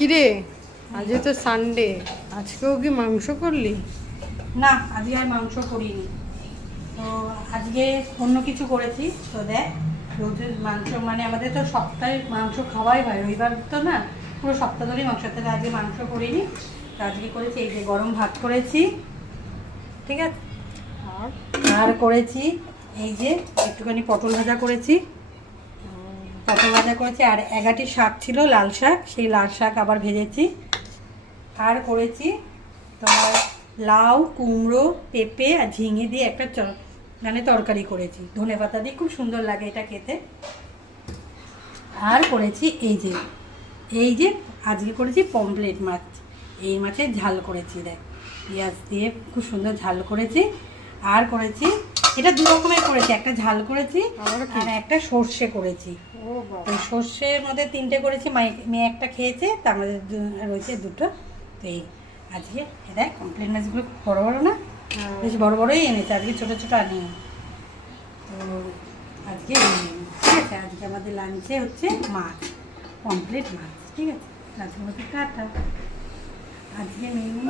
কিরে, আজকে তো সানডে, আজকেও কি মাংস করলি? না, আজকে আর মাংস করিনি। তো আজকে অন্য কিছু করেছি। তো দেখ, রোজের মাংস মানে আমাদের তো সপ্তাহে মাংস খাওয়াই হয়, রবিবার তো না, পুরো সপ্তাহ ধরেই মাংস। তাহলে আজকে মাংস করিনি। তো আজকে করেছি এই যে গরম ভাত করেছি, ঠিক আছে। আর করেছি এই যে একটুখানি পটল ভাজা করেছি, আর এগাটি শাক ছিল, লাল শাক, সেই লাল শাক আবার ভেজেছি। আর করেছি তোমার লাউ, কুমড়ো, পেঁপে আর ঝিঙে দিয়ে একটা মানে তরকারি করেছি, ধনেপাতা দিয়ে, খুব সুন্দর লাগে এটা খেতে। আর করেছি এই যে আজকে করেছি পমফ্রেট মাছ, এই মাছের ঝাল করেছি, দেখ পেঁয়াজ দিয়ে খুব সুন্দর ঝাল করেছি। আর করেছি এটা দু রকমের করেছি, একটা ঝাল করেছি আর একটা সর্ষে করেছি। তো সর্ষের মধ্যে 3টে করেছি, মেয়ে একটা খেয়েছে, তার মধ্যে রয়েছে 2টো। তো এই আজকে দেখ পমফ্রেট মাছগুলো খুব বড়ো বড়ো না, বেশ বড়ো বড়োই এনেছে, আজকে ছোটো ছোটো আনিনি। তো আজকে ঠিক আছে, আজকে আমাদের লাঞ্চে হচ্ছে মাছ, পমফ্রেট মাছ, ঠিক আছে। আজকে মতো টাটা। আজকে মেনু